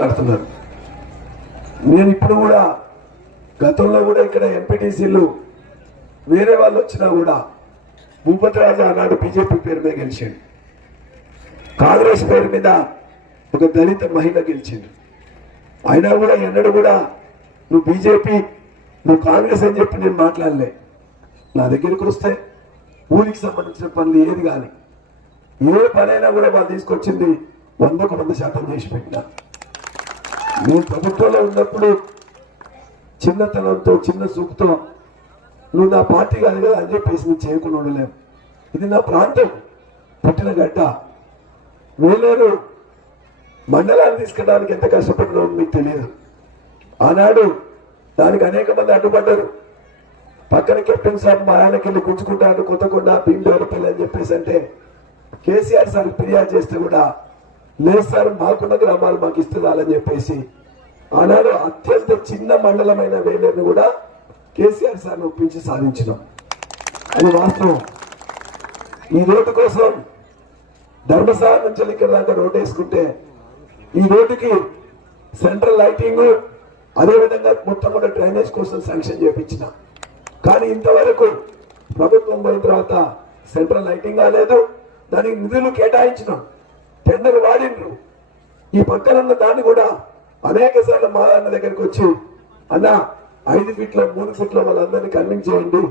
మాట్లాడుతున్నారు. నేను ఇప్పుడు కూడా గతంలో కూడా ఇక్కడ ఎంపీటీసీలు వేరే వాళ్ళు వచ్చినా కూడా భూపతి రాజు ఆనాడు బీజేపీ పేరు మీద గెలిచాడు, కాంగ్రెస్ పేరు మీద ఒక దళిత మహిళ గెలిచిండు. అయినా కూడా ఎన్నడూ కూడా నువ్వు బీజేపీ నువ్వు కాంగ్రెస్ అని చెప్పి నేను మాట్లాడలే. నా దగ్గరికి వస్తే ఊరికి సంబంధించిన పనులు ఏది కానీ ఏ పనైనా కూడా వాళ్ళు తీసుకొచ్చింది 100% చేసి పెట్టినా. నేను ప్రభుత్వంలో ఉన్నప్పుడు చిన్నతనంతో చిన్న చూపుతో నువ్వు నా పార్టీ కాదు కదా అని చెప్పేసి నువ్వు చేయకుండా ఉండలేవు. ఇది నా ప్రాంతం, పుట్టిన గడ్డ. వేలేరు మండలాన్ని తీసుకెళ్ళడానికి ఎంత కష్టపడినామో మీకు తెలియదు. ఆనాడు దానికి అనేక మంది అడ్డుపడ్డారు. పక్కన కెప్టెన్ సార్ మా ఆయనకి వెళ్ళి గుంజుకుంటాను కొత్తకొండ భీమ్ డెవలపల్లి అని చెప్పేసి అంటే కేసీఆర్ సార్ ఫిర్యాదు చేస్తే కూడా లేదు సార్ మాకున్న గ్రామాలు మాకు ఇస్తుందని చెప్పేసి ఆనాడు అత్యంత చిన్న మండలమైన వేలేరుని కూడా కేసీఆర్ సార్ని ఒప్పించి సాధించినాం. అది వాస్తవం. ఈ రోడ్డు కోసం ధర్మసాల నుంచి ఇక్కడ దాకా రోడ్డు వేసుకుంటే ఈ రోడ్డుకి సెంట్రల్ లైటింగ్ అదేవిధంగా మొత్తం కూడా డ్రైనేజ్ కోసం శాంక్షన్ చేయించిన. కానీ ఇంతవరకు ప్రభుత్వం పోయిన తర్వాత సెంట్రల్ లైటింగ్ కాలేదు, దానికి నిధులు కేటాయించినాం, టెండర్ వాడిండ్రు. ఈ పక్కన ఉన్న దాన్ని కూడా అనేక సార్లు మా అన్న దగ్గరికి వచ్చి అన్న 5 ఫీట్ల 3 ఫీట్ల వాళ్ళందరినీ కన్విన్స్ చేయండి,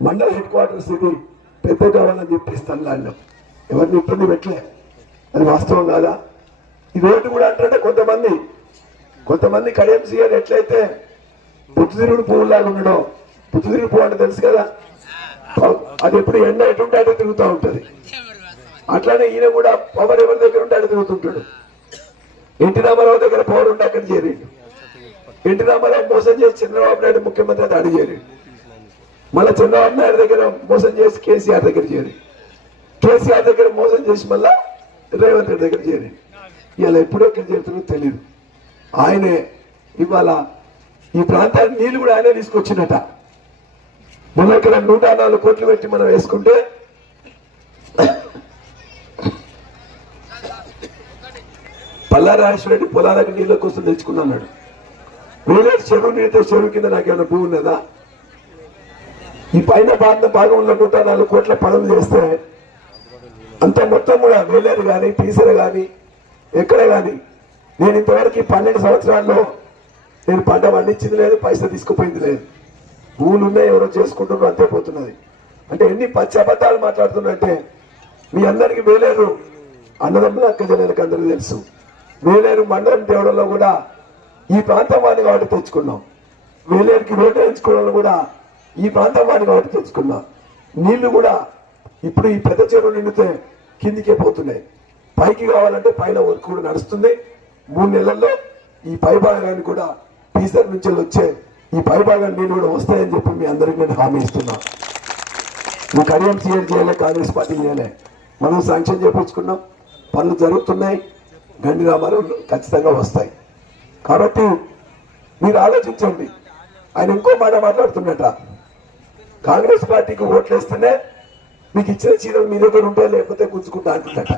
మండల హెడ్ క్వార్టర్స్ ఇది పెద్ద కావాలని చెప్పిస్తాను అన్నాం. ఎవరిని ఇబ్బంది పెట్టలే. అది వాస్తవం కాదా? ఈ రోడ్డు కూడా అంటే కొంతమంది కడియంసీ గారు ఎట్లయితే పుట్టుదిరుడు పువ్వులాగా ఉండడం, పుట్టుదిరుడు పువ్వు అంటే తెలుసు కదా, అది ఎప్పుడు ఎండ ఎటుంటే అటు తిరుగుతూ ఉంటది. అట్లానే ఈయన కూడా పవర్ ఎవరి దగ్గర ఉంటే అటు తిరుగుతుంటాడు. ఎన్టీ రామారావు దగ్గర పవర్ ఉంటే అక్కడ చేరిండు. ఎన్టీ రామారావు మోసం చేసి చంద్రబాబు నాయుడు ముఖ్యమంత్రి అయితే అడిగి చేరిండు. మళ్ళీ చంద్రబాబు నాయుడు దగ్గర మోసం చేసి కేసీఆర్ దగ్గర చేరి, కేసీఆర్ దగ్గర మోసం చేసి మళ్ళా రేవంత్ రెడ్డి దగ్గర చేరి, ఇలా ఎప్పుడో ఎక్కడ చేరుతుందో తెలియదు. ఆయనే ఇవాళ ఈ ప్రాంతానికి నీళ్లు కూడా ఆయనే తీసుకొచ్చినట. మన ఇక్కడ 104 కోట్లు పెట్టి మనం వేసుకుంటే పల్లారాజేశ్వర రెడ్డి పొలాలకు నీళ్ళ కోసం తెచ్చుకున్నాడు. వేలేరు చెరువు నీళ్ళతో చెరువు కింద నాకేమైనా భూమి ఉన్నదా? ఈ పైన భాగంలో 104 కోట్ల పనులు చేస్తే అంత మొత్తం కూడా వేలేరు కానీ పీసర కానీ ఎక్కడ కానీ నేను ఇంతవరకు 12 సంవత్సరాల్లో నేను పంట పండించింది లేదు, పైసలు తీసుకుపోయింది లేదు. భూములు ఉన్నాయి, ఎవరో చేసుకుంటున్నారు, అంతే పోతున్నది. అంటే ఎన్ని పచ్చబద్దాలు మాట్లాడుతున్నట్టే. మీ అందరికీ వేలేరు అన్నదమ్ముల అక్క జనాలకు అందరికీ తెలుసు. వేలేరు మండలం తేవడంలో కూడా ఈ ప్రాంతం వాడిని కాబట్టి తెచ్చుకున్నాం. వేలేరుకి రోడ్డు వేయించుకోవడంలో కూడా ఈ ప్రాంతం వాడిని కాబట్టి తెచ్చుకున్నాం. నీళ్లు కూడా ఇప్పుడు ఈ పెద్ద చెరువు నిండితే కిందికే పోతున్నాయి. పైకి కావాలంటే పైన వర్క్ కూడా నడుస్తుంది. 3 నెలల్లో ఈ పై భాగాన్ని కూడా పీసర్ నుంచి వచ్చే ఈ పై భాగాన్ని నీళ్ళు కూడా వస్తాయని చెప్పి మీ అందరికీ నేను హామీ ఇస్తున్నా. నువ్వు కడియం సీఎం చేయలే, కాంగ్రెస్ పార్టీ చేయలే, మనం శాంక్షన్ చేయించుకున్నాం, పనులు జరుగుతున్నాయి, గండి రామారావు ఖచ్చితంగా వస్తాయి. కాబట్టి మీరు ఆలోచించండి. ఆయన ఇంకో మాట మాట్లాడుతున్నట, కాంగ్రెస్ పార్టీకి ఓట్లు వేస్తేనే మీకు ఇచ్చిన చీరలు మీ దగ్గర ఉంటే లేకపోతే గుంజుకుంటా అంటుందట.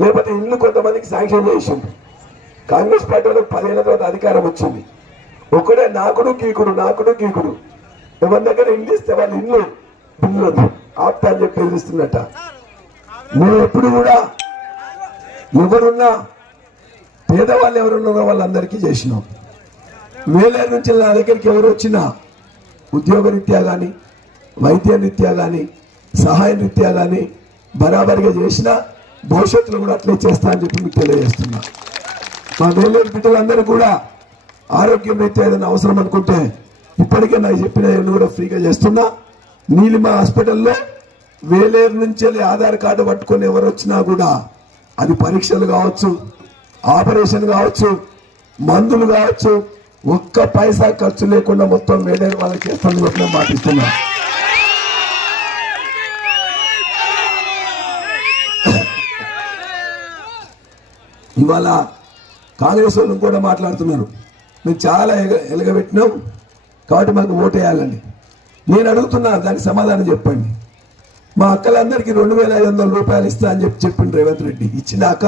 లేకపోతే ఇల్లు కొంతమందికి శాంక్షన్ చేసింది. కాంగ్రెస్ పార్టీ వాళ్ళకి 10 ఏళ్ల తర్వాత అధికారం వచ్చింది. ఒకడే నాకుడు గీకుడు ఎవరి దగ్గర ఇల్లు ఇస్తే వాళ్ళ ఇల్లు బిల్లు ఆప్తా అని చెప్పి ఎదురుస్తున్నట్ట. మేము ఎప్పుడు కూడా ఎవరున్నా పేదవాళ్ళు ఎవరున్నారో వాళ్ళందరికీ చేసినాం. వేలేరు నుంచి నా దగ్గరికి ఎవరు వచ్చినా ఉద్యోగ రీత్యా కానీ, వైద్య రీత్యా కానీ, సహాయ రీత్యా కానీ బరాబరిగా చేసినా భవిష్యత్తులో కూడా అట్లే చేస్తా అని చెప్పి మీకు తెలియజేస్తున్నా. మా వేలేరు బిడ్డలందరూ కూడా ఆరోగ్యం రీత్యా ఏదైనా అవసరం అనుకుంటే ఇప్పటికే నాకు చెప్పిన కూడా ఫ్రీగా చేస్తున్నా. నీలిమ హాస్పిటల్లో వేలేరు నుంచి ఆధార్ కార్డు పట్టుకొని ఎవరు వచ్చినా కూడా అది పరీక్షలు కావచ్చు, ఆపరేషన్ కావచ్చు, మందులు కావచ్చు, ఒక్క పైసా ఖర్చు లేకుండా మొత్తం వేలేరు వాళ్ళకి చేస్తాను కూడా మాటిస్తున్నా. ఇవాళ కాంగ్రెస్ వాళ్ళు కూడా మాట్లాడుతున్నారు, మేము చాలా ఎలగబెట్టినాం కాబట్టి మాకు ఓటేయాలని. నేను అడుగుతున్నా, దానికి సమాధానం చెప్పండి. మా అక్కలందరికీ 2500 రూపాయలు ఇస్తా అని చెప్పిండు రేవంత్ రెడ్డి. ఇచ్చినాక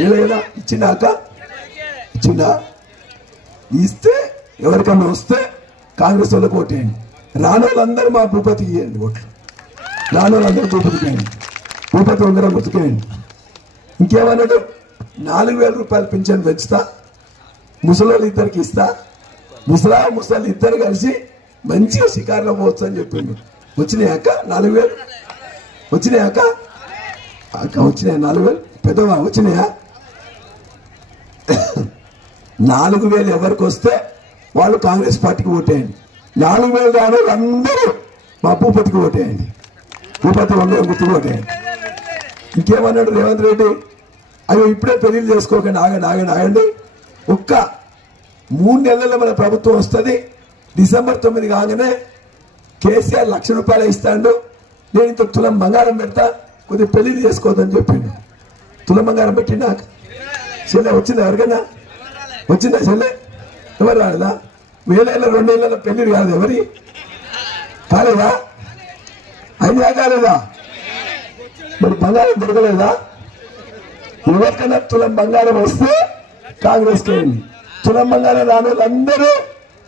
లేదా ఇచ్చినాక ఇచ్చిందా? ఇస్తే ఎవరికన్నా వస్తే కాంగ్రెస్ వాళ్ళకి ఓటేయండి. రాని వాళ్ళందరూ మా భూపతికి ఇవ్వండి ఓట్లు. రాని వాళ్ళందరూ భూపతికి వేయండి. భూపతి ఉంగరం గుర్తుకేయండి. ఇంకేమన్నాడు? 4,000 రూపాయలు పింఛన్ పెంచుతా, ముసలోళ్ళు ఇద్దరికి ఇస్తా, ముసలి ఇద్దరు కలిసి మంచిగా షికారులో పోవచ్చు అని చెప్పిండు. వచ్చినాయక్క 4,000? వచ్చినాయక్క? అక్క వచ్చినాయా 4,000? పెద్దవా వచ్చినాయా? 4,000 ఎవరికి వస్తే వాళ్ళు కాంగ్రెస్ పార్టీకి ఓటేయండి. 4,000 కాదు అందరూ మా భూపతికి ఓటేయండి. భూపతి ఉండే గుర్తుకు ఓటేయండి. ఇంకేమన్నాడు రేవంత్ రెడ్డి? అవి ఇప్పుడే పెళ్లి చేసుకోకండి, ఆగండి. ఒక్క 3 నెలల్లో మన ప్రభుత్వం వస్తుంది. డిసెంబర్ 9 కాగానే కేసీఆర్ ₹1,00,000 ఇస్తాడు. నేను ఇంత తులం బంగారం పెడతా, కొద్దిగా పెళ్లి చేసుకోవద్దని చెప్పిండు. తులం బంగారం పెట్టిండా? చెల్లె వచ్చిందా? ఎవరికైనా వచ్చిందా? చెల్లె ఎవరు రాలేదా? 2 ఏళ్ళ పెళ్లి కాదు ఎవరి కాలేదా? అయినా కాలేదా? మరి బంగారం దొరకలేదా? ఎవరికైనా తులం బంగారం వస్తే కాంగ్రెస్ కేయండి. తులం బంగారం రాని వాళ్ళందరూ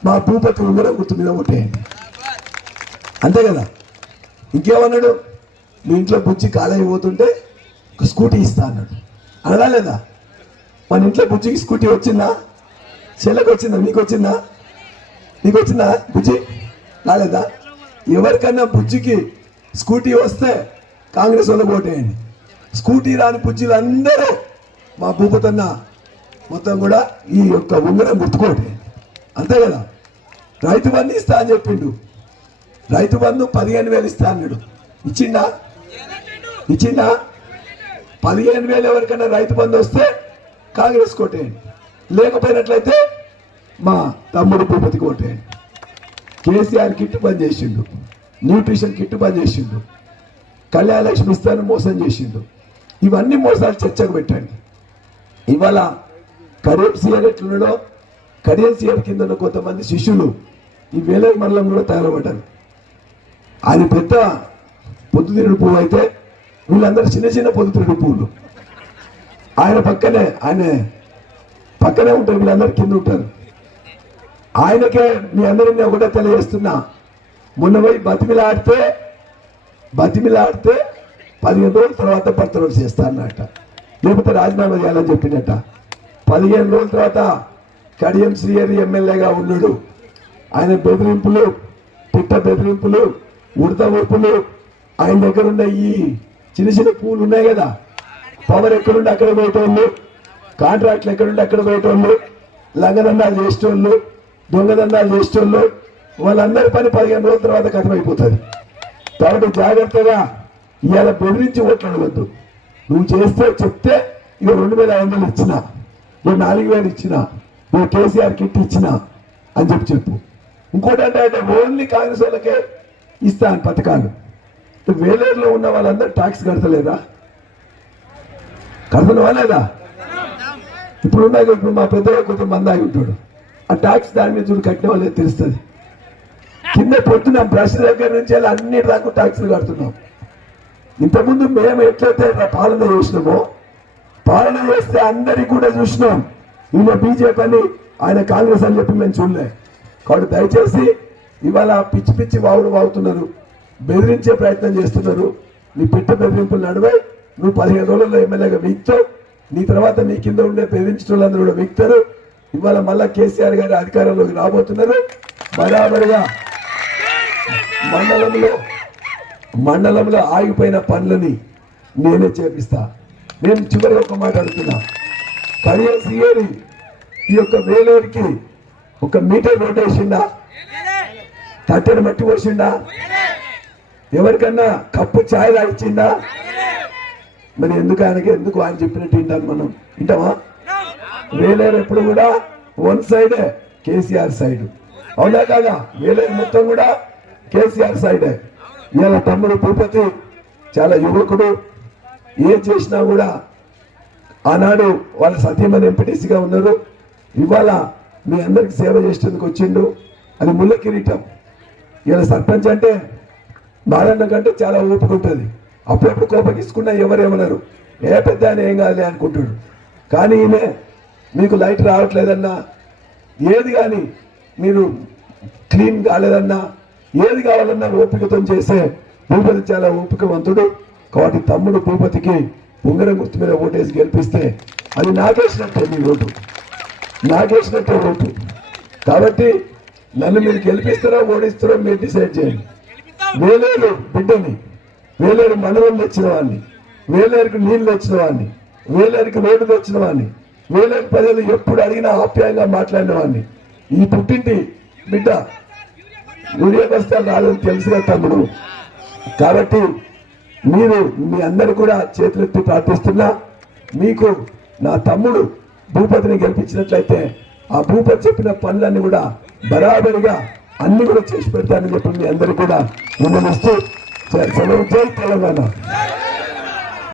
మా భూపతి ఉంగరం గుర్తు మీద ఓటేయండి. అంతే కదా? ఇంకేమన్నాడు? మీ ఇంట్లో బుజ్జి కాలేజీ పోతుంటే ఒక స్కూటీ ఇస్తా అన్నాడు. అనడా లేదా? మన ఇంట్లో బుజ్జికి స్కూటీ వచ్చిందా? చెల్లెకి వచ్చిందా? నీకు వచ్చిందా? బుజ్జి రాలేదా? ఎవరికన్నా బుజ్జికి స్కూటీ వస్తే కాంగ్రెస్ వాళ్ళకి ఓటేయండి. స్కూటీ రాని బుజ్జిలు అందరూ మా భూపతన్న మొత్తం కూడా ఈ యొక్క ఉంగరం గుర్తుకోటేయండి. అంతే కదా? రైతు బంధు ఇస్తా అని చెప్పిండు. రైతు బంధు 15,000 ఇస్తా అన్నాడు. ఇచ్చిందా? 15,000 ఎవరికైనా రైతు బంధు వస్తే కాంగ్రెస్ కోటేయండి. లేకపోయినట్లయితే మా తమ్ముడు భూపతికి ఓటేయండి. కేసీఆర్ కిట్ బంద్ చేసిండు, న్యూట్రిషన్ కిట్ బంద్ చేసిండు, కళ్యాణ లక్ష్మి ఇస్తాను మోసం చేసిండు. ఇవన్నీ మోసాలు చర్చకు పెట్టండి. ఇవాళ కడియం సీఆర్ ఎట్లున్నాడో, కడియం సీఆర్ కింద ఉన్న కొంతమంది శిష్యులు ఈ వేలేరు మండలం కూడా తయారపడ్డారు. ఆయన పెద్ద పొద్దుతిరుడు పువ్వు అయితే వీళ్ళందరూ చిన్న పొద్దుతిరుడు పువ్వులు. ఆయన పక్కనే ఉంటారు, వీళ్ళందరూ కింద ఉంటారు. ఆయనకే మీ అందరినీ ఒకటే తెలియజేస్తున్నా, మొన్న పోయి బతిమిలాడితే 15 రోజుల తర్వాత బర్తరఫ్ చేస్తా అన్నట. లేకపోతే రాజీనామా చేయాలని చెప్పినట్ట. 15 రోజుల తర్వాత కడియం శ్రీహరి ఎమ్మెల్యేగా ఉన్నాడు. ఆయన బెదిరింపులు, పుట్ట బెదిరింపులు, ఉడత ఊర్పులు, ఆయన దగ్గర ఉన్న ఈ చిన్న పూలు ఉన్నాయి కదా, పవర్ ఎక్కడుండి అక్కడ పోయేటోళ్ళు, కాంట్రాక్ట్లు ఎక్కడుండి అక్కడ పోయేటోళ్ళు, లంగదండాలు చేసేటోళ్ళు, దొంగదండాలు చేసేటోళ్ళు, వాళ్ళందరి పని 15 రోజుల తర్వాత కథమైపోతుంది. కాబట్టి జాగ్రత్తగా ఇవాళ బెదిరించి ఓట్లు అడగద్దు. నువ్వు చేస్తే చెప్తే ఇక 2,500 ఇచ్చినా, నువ్వు 4,000 ఇచ్చినా, నువ్వు కేసీఆర్ కిట్ ఇచ్చినా అని చెప్పు. ఇంకోటి అంటే ఓన్లీ కాంగ్రెస్ వాళ్ళకే ఇస్తా అని పథకాలు. వేలేరులో ఉన్న వాళ్ళందరూ ట్యాక్స్ కడతలేదా? కడుతున్నావా లేదా? ఇప్పుడు మా పెద్ద కొంచెం మంది ఆగి ఉంటాడు. ఆ ట్యాక్స్ దాని మీద చూడు కట్టిన వాళ్ళే తెలుస్తుంది. కింద పొద్దున బ్రష్ దగ్గర నుంచి అన్ని దాకా ట్యాక్సులు కడుతున్నాం. ఇంతకుముందు మేము ఎట్లయితే పాలన చేసినామో, పాలన చేస్తే అందరికి కూడా చూసినాం. ఈయన బీజేపీ అని, ఆయన కాంగ్రెస్ అని చెప్పి మేము చూడలే. కాబట్టి దయచేసి ఇవాళ పిచ్చి వాగుతున్నారు, బెదిరించే ప్రయత్నం చేస్తున్నారు. నీ పిట్ట బెదిరింపులు నడువై నువ్వు 15 రోజుల్లో ఎమ్మెల్యేగా వీక్తావు. నీ తర్వాత నీ కింద ఉండే బెదిరించిన వాళ్ళందరూ కూడా వీక్తారు. ఇవాళ మళ్ళా కేసీఆర్ గారి అధికారంలోకి రాబోతున్నారు. బరాబరిగా మండలంలో ఆగిపోయిన పనులని నేనే చేపిస్తా. నేను చివరి ఒక మాట అడుగుతున్నా, కడియం సీఏరి ఈ యొక్క వేలేరుకి 1 మీటర్ రోడ్ వేసిండా? తట్టెడు మట్టి పోసిండా? ఎవరికన్నా కప్పు ఛాయ్ ఇచ్చిందా? మరి ఎందుకు ఆయన చెప్పినట్టు వింటాను మనం? వింటామా? వేలేరు ఎప్పుడు కూడా 1 సైడే, కేసీఆర్ సైడ్. అవునా కాదా? వేలేరు మొత్తం కూడా కేసీఆర్ సైడే. ఇవాళ తమ్ముడు భూపతి చాలా యువకుడు, ఏం చేసినా కూడా ఆనాడు వాళ్ళ సతీమణి ఎంపీటీసీగా ఉన్నారు. ఇవాళ మీ అందరికి సేవ చేసేందుకు వచ్చిండు. అది ముళ్ళ కిరీటం. ఇలా సర్పంచ్ అంటే బాలన్న కంటే చాలా ఓపిక ఉంటుంది. అప్పుడప్పుడు కోపం తీసుకున్నా ఎవరేమన్నారు, ఏ పెద్ద ఆయన ఏం కాదులే అనుకుంటాడు. కానీ ఈయన మీకు లైట్ రావట్లేదన్నా, ఏది కానీ మీరు క్లీన్ కాలేదన్నా, ఏది కావాలన్నా ఓపికతో చేసే భూపతి చాలా ఓపికవంతుడు. కాబట్టి తమ్ముడు భూపతికి ఉంగరం గుర్తు మీద ఓటేసి గెలిపిస్తే అది నాకేసినట్టే, మీ ఓటు నాకేసినట్టే ఓటు. కాబట్టి నన్ను మీరు గెలిపిస్తారో ఓడిస్తారో మీరు డిసైడ్ చేయండి. వేలేరు బిడ్డని, వేలేరు మనవలు తెచ్చిన వాడిని, వేలేరుకు నీళ్లు తెచ్చిన వాడిని, వేలేరుకి రోడ్డు తెచ్చిన వాడిని, వేలేరు ప్రజలు ఎప్పుడు అడిగినా ఆప్యాయంగా మాట్లాడిన వాడిని, ఈ పుట్టింటి బిడ్డ వీడియోకి వస్తే రాదని తెలుసుగా తమ్ముడు. కాబట్టి మీరు మీ అందరు కూడా చేతులెత్తి ప్రార్థిస్తున్నా, మీకు నా తమ్ముడు భూపతిని గెలిపించినట్లయితే ఆ భూపతి చెప్పిన పనులన్నీ కూడా బరాబరిగా అన్ని కూడా చేసి పెడతానని చెప్పి మీ అందరూ కూడా విన్నవిస్తూ జై తెలంగాణ.